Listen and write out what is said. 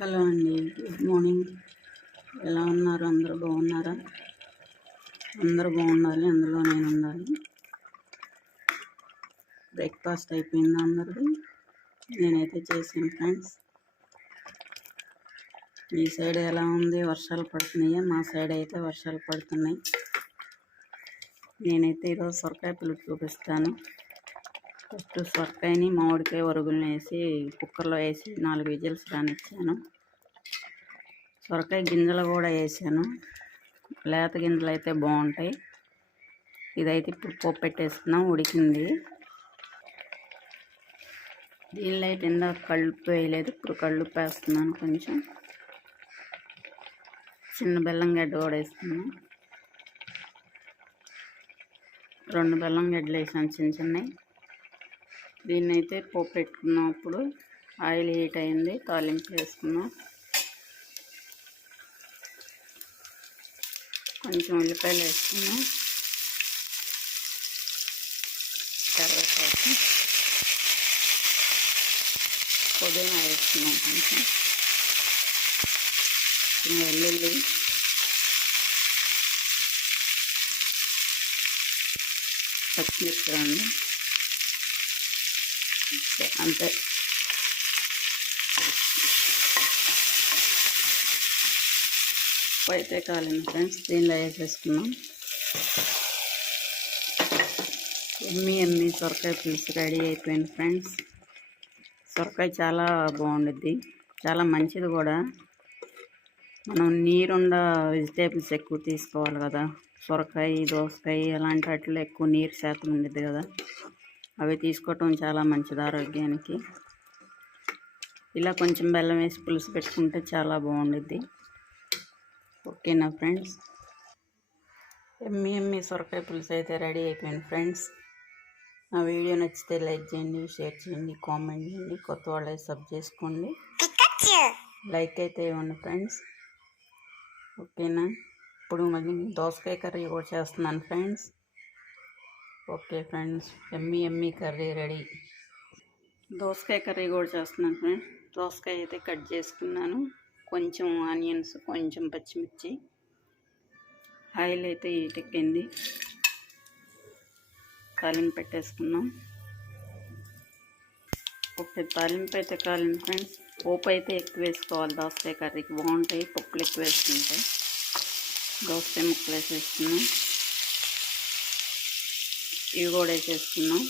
Hello అండి, good morning. ఎలా ఉన్నారు? అందరూ బాగున్నారా? అందరూ బాగుండాలి, అందులో నేను ఉండాలి. బ్రేక్ఫాస్ట్ అయిపోయిందా అందరిది? నేనైతే చేశాను ఫ్రెండ్స్. మీ సైడ్ ఎలా ఉంది? వర్షాలు పడుతున్నాయా? మా సైడ్ అయితే వర్షాలు పడుతున్నాయి. నేనైతే ఈరోజు సొరకాయ పులుసు చూపిస్తాను. ఫస్ట్ సొరకాయని మామిడికాయ వరుగులను వేసి కుక్కర్లో వేసి 4 విజిల్స్ రానిచ్చాను. సొరకాయ గింజలు కూడా వేసాను. లేత గింజలు అయితే బాగుంటాయి. ఇదైతే ఇప్పుడు పోపు పెట్టేస్తున్నాం, ఉడికింది. దీనిలో అయితే ఇందాక కళ్ళుప్పు వేయలేదు, ఇప్పుడు కళ్ళుప్పు వేస్తున్నాను. కొంచెం చిన్న బెల్లం గడ్డ కూడా వేస్తున్నాను. 2 బెల్లం గడ్డలు వేసాను చిన్న చిన్నవి. దీన్ని అయితే పోపు పెట్టుకున్నప్పుడు ఆయిల్ హీట్ అయింది, తాలింపు వేసుకున్నాం. కొంచెం ఉల్లిపాయలు వేసుకున్నాం, కరివేపాకు, పుదీనా వేసుకున్నాం, కొంచెం వెల్లుల్లి, పచ్చిమిర్చి అండి, అంతే. అయితే కాలింది ఫ్రెండ్స్, దీనిలో వేసేసుకున్నాం. ఎమ్మి సొరకాయ పులుసు రెడీ అయిపోయింది ఫ్రెండ్స్. సొరకాయ చాలా బాగుండుద్ది, చాలా మంచిది కూడా. మనం నీరుండ వెజిటేబుల్స్ ఎక్కువ తీసుకోవాలి కదా. సొరకాయ, దోసకాయ అలాంటి వాటిలో ఎక్కువ నీరు శాతం ఉండిద్ది కదా. అవి తీసుకోవటం చాలా మంచిది ఆరోగ్యానికి. ఇలా కొంచెం బెల్లం వేసి పులుసు పెట్టుకుంటే చాలా బాగుండిద్ది. ఓకేనా ఫ్రెండ్స్? ఎమ్మి సొరకాయ పులుసు అయితే రెడీ అయిపోయింది ఫ్రెండ్స్. నా వీడియో నచ్చితే లైక్ చేయండి, షేర్ చేయండి, కామెంట్ చేయండి. కొత్త వాళ్ళు సబ్ చేసుకోండి, లైక్ అయితే ఇవ్వండి ఫ్రెండ్స్. ఓకేనా? ఇప్పుడు మళ్ళీ దోసకాయ కర్రీ కూడా చేస్తున్నాను ఫ్రెండ్స్. ఓకే ఫ్రెండ్స్, ఎమ్మి కర్రీ రెడీ. దోసకాయ కర్రీ కూడా చేస్తున్నాను ఫ్రెండ్స్. దోసకాయ అయితే కట్ చేసుకున్నాను, కొంచెం ఆనియన్స్, కొంచెం పచ్చిమిర్చి. ఆయిల్ అయితే హీట్ ఎక్కింది, తాలింపు పెట్టేసుకున్నాం. ఓకే, తాలింపు అయితే కాలింది ఫ్రెండ్స్. పోపు అయితే ఎక్కువ వేసుకోవాలి, దోసకాయ కర్రీకి బాగుంటాయి పప్పులు ఎక్కువ వేసుకుంటాయి. దోసకాయ ముక్కలు వేసేసుకున్నాం, ఇవి కూడా వేసేసుకున్నాం.